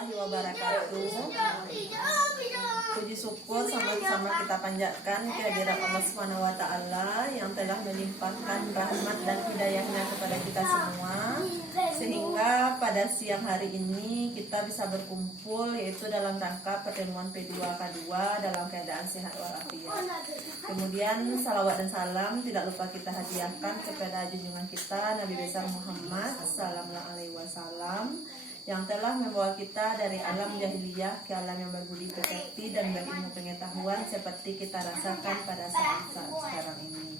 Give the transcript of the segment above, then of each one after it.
warahmatullahi wabarakatuh. Puji syukur sama-sama kita panjatkan kehadirat Allah Subhanahu wa taala yang telah melimpahkan rahmat dan hidayahnya kepada kita semua, sehingga pada siang hari ini kita bisa berkumpul yaitu dalam rangka pertemuan P2K2 dalam keadaan sehat walafiat. Kemudian salawat dan salam tidak lupa kita hadiahkan kepada junjungan kita Nabi besar Muhammad sallallahu alaihi wasallam yang telah membawa kita dari alam jahiliyah ke alam yang berbudi pekerti dan berilmu pengetahuan seperti kita rasakan pada saat sekarang ini.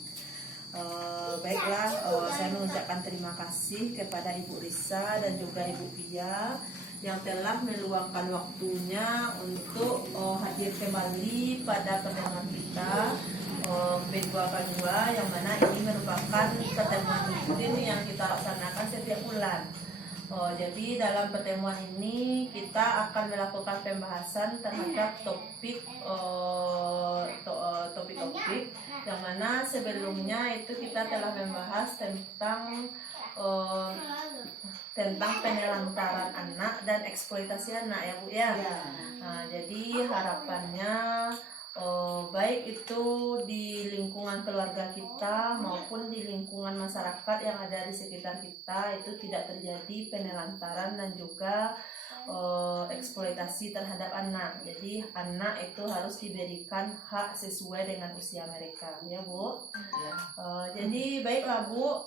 Baiklah, saya mengucapkan terima kasih kepada Ibu Risa dan juga Ibu Pia yang telah meluangkan waktunya untuk hadir kembali pada pertemuan kita P2K2 yang mana ini merupakan pertemuan rutin yang kita laksanakan setiap bulan. Jadi dalam pertemuan ini kita akan melakukan pembahasan terhadap topik yang mana sebelumnya itu kita telah membahas tentang penelantaran anak dan eksploitasi anak ya Bu ya. Nah, jadi harapannya baik itu di lingkungan keluarga kita maupun di lingkungan masyarakat yang ada di sekitar kita itu tidak terjadi penelantaran dan juga eksploitasi terhadap anak. Jadi anak itu harus diberikan hak sesuai dengan usia mereka ya Bu. Jadi baiklah Bu,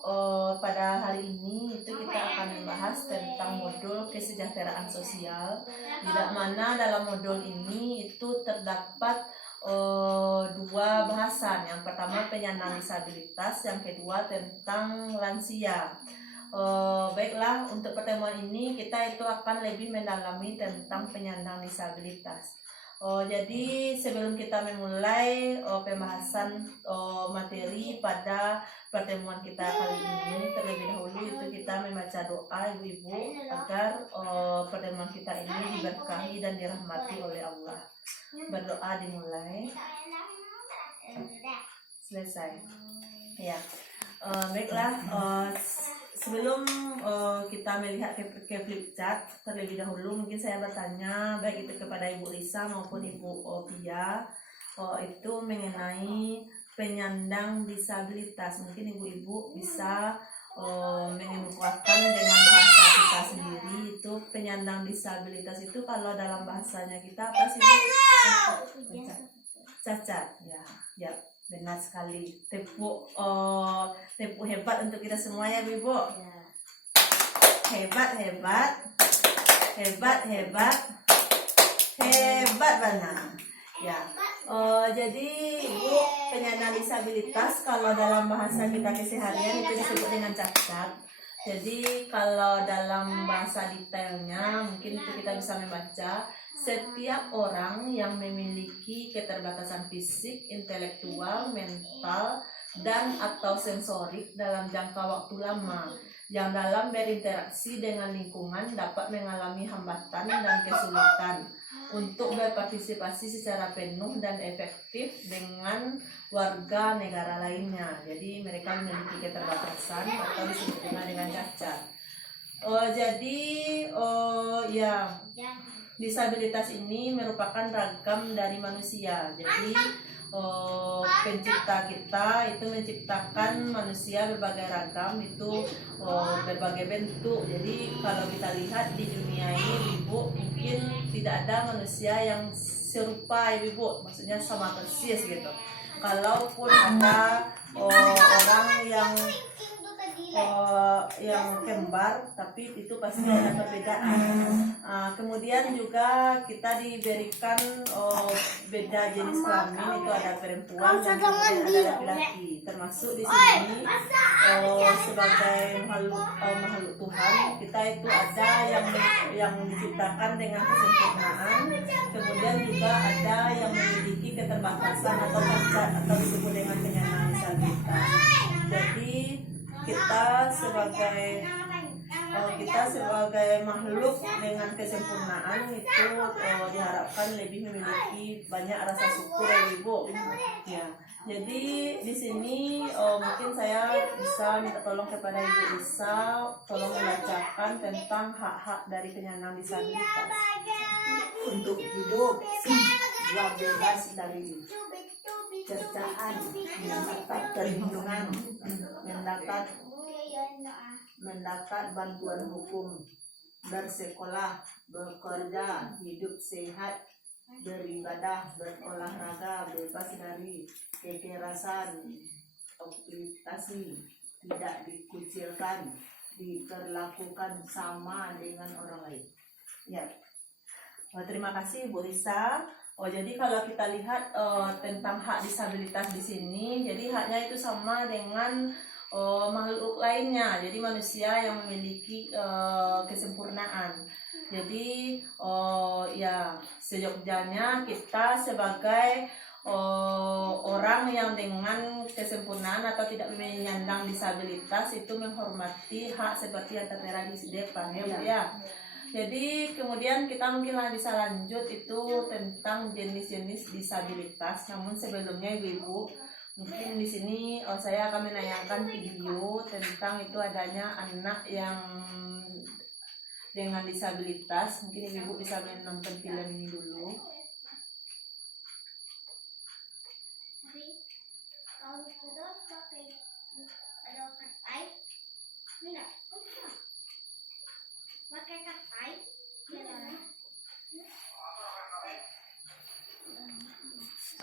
pada hari ini itu kita akan membahas tentang modul kesejahteraan sosial, tidak mana dalam modul ini itu terdapat dua bahasan. Yang pertama penyandang disabilitas, yang kedua tentang lansia. Baiklah, untuk pertemuan ini kita itu akan lebih mendalami tentang penyandang disabilitas. Jadi sebelum kita memulai pembahasan materi pada pertemuan kita kali ini, terlebih dahulu itu kita membaca doa ibu-ibu agar pertemuan kita ini diberkahi dan dirahmati oleh Allah. Berdoa dimulai. Selesai. Ya. Baiklah, sebelum kita melihat ke flip chart terlebih dahulu, mungkin saya bertanya baik itu kepada Ibu Risa maupun Ibu Pia itu mengenai penyandang disabilitas. Mungkin ibu-ibu bisa mengemukakan dengan bahasa kita sendiri itu penyandang disabilitas itu kalau dalam bahasanya kita apa sih? Cacat. Ya, benar sekali. Tepuk hebat untuk kita semua ya Ibu. Hebat benar. Ya. Jadi Bu, penyandang disabilitas kalau dalam bahasa kita keseharian itu disebut dengan cacat. Jadi kalau dalam bahasa detailnya mungkin itu kita bisa membaca setiap orang yang memiliki keterbatasan fisik, intelektual, mental, dan atau sensorik dalam jangka waktu lama yang dalam berinteraksi dengan lingkungan dapat mengalami hambatan dan kesulitan untuk berpartisipasi secara penuh dan efektif dengan warga negara lainnya. Jadi mereka memiliki keterbatasan atau disebut dengan cacat. Disabilitas ini merupakan ragam dari manusia. Jadi pencipta kita itu menciptakan manusia berbagai ragam, itu berbagai bentuk. Jadi kalau kita lihat di dunia ini Ibu, mungkin tidak ada manusia yang serupa Ibu, maksudnya sama persis gitu. Kalaupun ada orang yang kembar, tapi itu pasti ada perbedaan. Kemudian juga kita diberikan beda jenis kelamin, itu ada perempuan dan ada laki-laki. Termasuk di sini sebagai makhluk Tuhan, kita itu ada yang diciptakan dengan kesempurnaan. Kemudian juga ada yang memiliki keterbatasan atau cacat atau disebut dengan penyandang disabilitas. Jadi kita sebagai kita sebagai makhluk dengan kesempurnaan itu diharapkan lebih memiliki banyak rasa syukur ya Ibu. Ya. Jadi di sini mungkin saya bisa minta tolong kepada Ibu Isa, tolong membacakan tentang hak-hak dari penyandang disabilitas. Untuk hidup yang bebas dari cercaan, mendapat perlindungan, mendapat bantuan hukum, bersekolah, bekerja, hidup sehat, beribadah, berolahraga, bebas dari kekerasan, eksploitasi, tidak dikucilkan, diperlakukan sama dengan orang lain. Ya. Terima kasih Bu Risa. Jadi kalau kita lihat tentang hak disabilitas di sini, jadi haknya itu sama dengan makhluk lainnya. Jadi manusia yang memiliki kesempurnaan. Jadi ya seyogyanya kita sebagai orang yang dengan kesempurnaan atau tidak menyandang disabilitas itu menghormati hak seperti yang tertera di depan ya Bu ya. Jadi kemudian kita mungkin bisa lanjut itu tentang jenis-jenis disabilitas. Namun sebelumnya Ibu, mungkin di sini saya akan menayangkan video tentang itu adanya anak yang dengan disabilitas. Mungkin Ibu bisa menonton film ini dulu.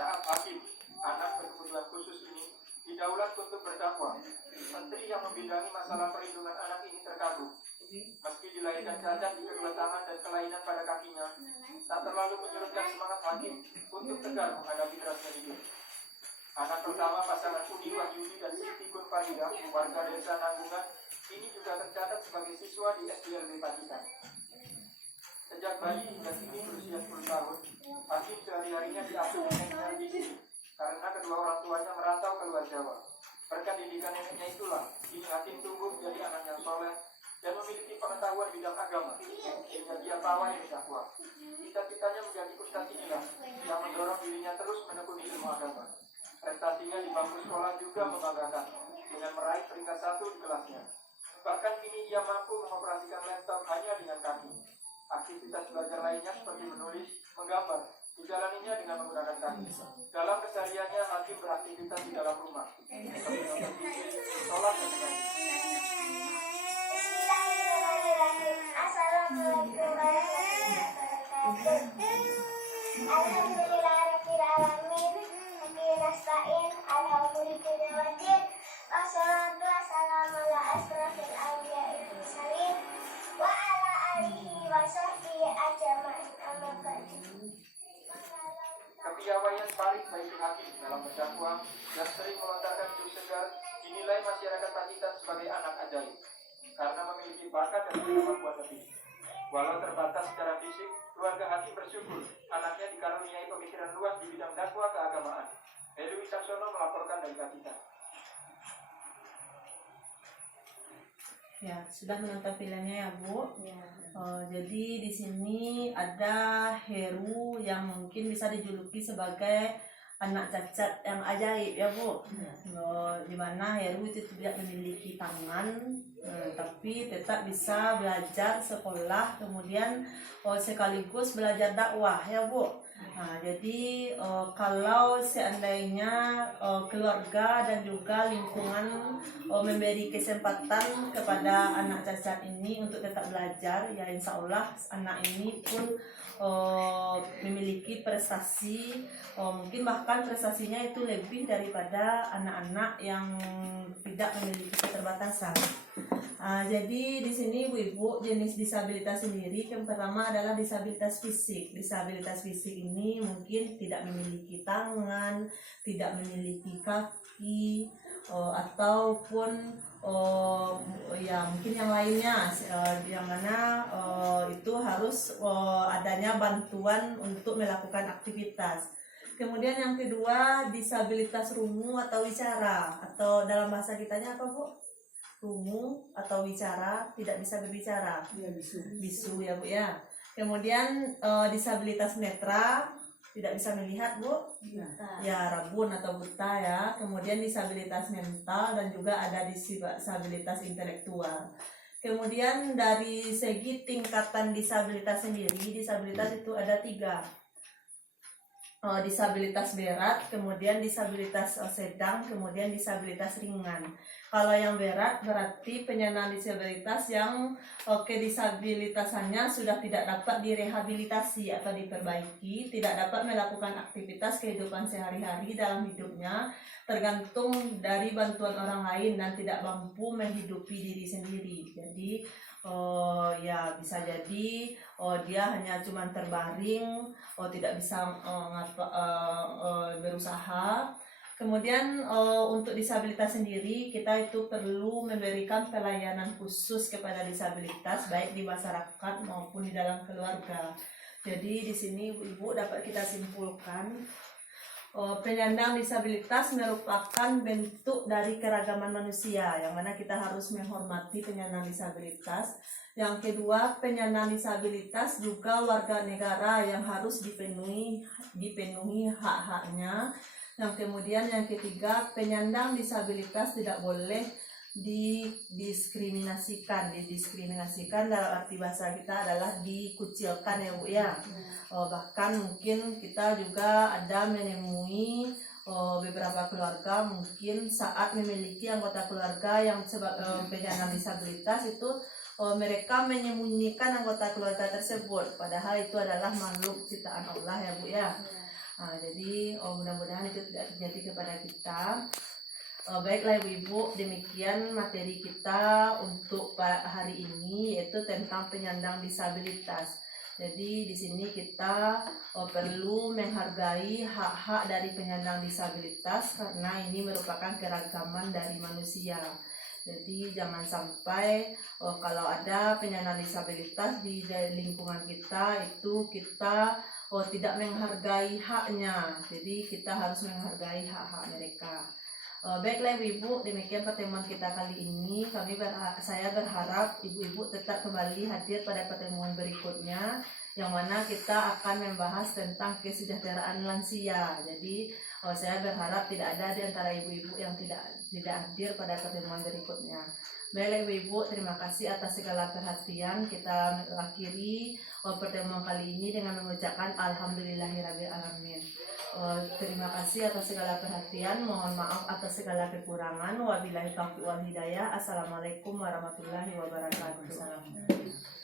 Saat hakim, anak berkebutuhan khusus ini didaulat untuk berdakwah. Menteri yang membidangi masalah perlindungan anak ini terkagum. Meski dilahirkan cacat di kedua tangan dan kelainan pada kakinya, tak terlalu menyurutkan semangat hakim untuk tegar menghadapi derasnya hidup. Anak pertama pasangan Uni Wahyudi dan Siti Kun Farida, warga desa Nanggungan, ini juga tercatat sebagai siswa di SDLB Pacitan. Sejak bayi hingga kini berusia 10 tahun, Hakim sehari-harinya diasuh neneknya di sini karena kedua orang tuanya merantau ke luar Jawa. Berkat didikan neneknya itulah, kini Hakim tumbuh menjadi anak yang soleh dan memiliki pengetahuan bidang agama, sehingga dia pawai berdakwah. Cita-citanya menjadi ustadz inilah yang mendorong dirinya terus menekuni ilmu agama. Prestasinya di bangku sekolah juga membanggakan dengan meraih peringkat 1 di kelasnya. Bahkan kini ia mampu mengoperasikan laptop hanya dengan kaki. Aktivitas belajar lainnya seperti menulis, menggambar, dijalaninya dengan menggunakan kaki. Dalam kesehariannya, Hakim beraktivitas di dalam rumah, seperti nonton TV, sholat, dan mengaji. Bismillahirrahmanirrahim. Assalamualaikum warahmatullahi wabarakatuh. Alhamdulillahirabbil alamin. Wabihi nasta'in. Alhamdulillahirabbil wassalatu wassalamu ala asrofil anbiya'i wal mursalin wa ala alihi wa sahbihi ajma'in. Amma ba'du. Kepiawaian paling baik Hakim dalam berdakwah dan sering melontarkan hidup segar dinilai masyarakat Pacitan sebagai anak ajaib karena memiliki bakat dan kemampuan lebih. Walau terbatas secara fisik, keluarga Hakim bersyukur anaknya dikaruniai pemikiran luas di bidang dakwah keagamaan. Heri Wicaksono melaporkan dari Pacitan. Ya, sudah menonton filmnya ya Bu. Ya. Jadi di sini ada Heru yang mungkin bisa dijuluki sebagai anak cacat yang ajaib ya Bu. Di mana Heru itu tidak memiliki tangan, tapi tetap bisa belajar sekolah, kemudian sekaligus belajar dakwah ya Bu. Nah, jadi kalau seandainya keluarga dan juga lingkungan memberi kesempatan kepada anak cacat ini untuk tetap belajar, ya insya Allah anak ini pun memiliki prestasi, mungkin bahkan prestasinya itu lebih daripada anak-anak yang tidak memiliki keterbatasan. Jadi di sini ibu-ibu jenis disabilitas sendiri yang pertama adalah disabilitas fisik. Disabilitas fisik ini mungkin tidak memiliki tangan, tidak memiliki kaki, ataupun ya mungkin yang lainnya, yang mana itu harus adanya bantuan untuk melakukan aktivitas. Kemudian yang kedua disabilitas rungu atau wicara, atau dalam bahasa kitanya apa Bu? rungu atau bicara, tidak bisa berbicara. Ya, bisu. Bisu ya Bu ya. Kemudian disabilitas netra, tidak bisa melihat Bu. Ya, rabun atau buta ya. Kemudian disabilitas mental dan juga ada disabilitas intelektual. Kemudian dari segi tingkatan disabilitas sendiri, disabilitas itu ada 3. Disabilitas berat, kemudian disabilitas sedang, kemudian disabilitas ringan. Kalau yang berat berarti penyandang disabilitas yang kedisabilitasannya sudah tidak dapat direhabilitasi atau diperbaiki, tidak dapat melakukan aktivitas kehidupan sehari-hari dalam hidupnya, tergantung dari bantuan orang lain dan tidak mampu menghidupi diri sendiri. Jadi ya bisa jadi dia hanya cuman terbaring, tidak bisa berusaha. Kemudian untuk disabilitas sendiri kita itu perlu memberikan pelayanan khusus kepada disabilitas baik di masyarakat maupun di dalam keluarga. Jadi di sini Ibu dapat kita simpulkan penyandang disabilitas merupakan bentuk dari keragaman manusia, yang mana kita harus menghormati penyandang disabilitas. Yang kedua, penyandang disabilitas juga warga negara yang harus dipenuhi hak-haknya. Yang kemudian yang ketiga, penyandang disabilitas tidak boleh didiskriminasikan dalam arti bahasa kita adalah dikucilkan ya Bu ya. Bahkan mungkin kita juga ada menemui beberapa keluarga mungkin saat memiliki anggota keluarga yang penyandang disabilitas itu mereka menyembunyikan anggota keluarga tersebut, padahal itu adalah makhluk ciptaan Allah ya Bu ya. Jadi mudah-mudahan itu tidak terjadi kepada kita. Baiklah Ibu-Ibu, demikian materi kita untuk hari ini, yaitu tentang penyandang disabilitas. Jadi di sini kita perlu menghargai hak-hak dari penyandang disabilitas karena ini merupakan keragaman dari manusia. Jadi jangan sampai kalau ada penyandang disabilitas di lingkungan kita itu kita tidak menghargai haknya. Jadi kita harus menghargai hak-hak mereka. Baiklah Ibu, demikian pertemuan kita kali ini. Saya berharap Ibu-Ibu tetap kembali hadir pada pertemuan berikutnya, yang mana kita akan membahas tentang kesejahteraan lansia. Jadi saya berharap tidak ada di antara Ibu-Ibu yang tidak hadir pada pertemuan berikutnya. Baiklah Ibu-Ibu, terima kasih atas segala perhatian. Kita mengakhiri pertemuan kali ini dengan mengucapkan Alhamdulillahirabbil alamin. Terima kasih atas segala perhatian. Mohon maaf atas segala kekurangan. Wabillahi taufiq wal hidayah. Assalamualaikum warahmatullahi wabarakatuh.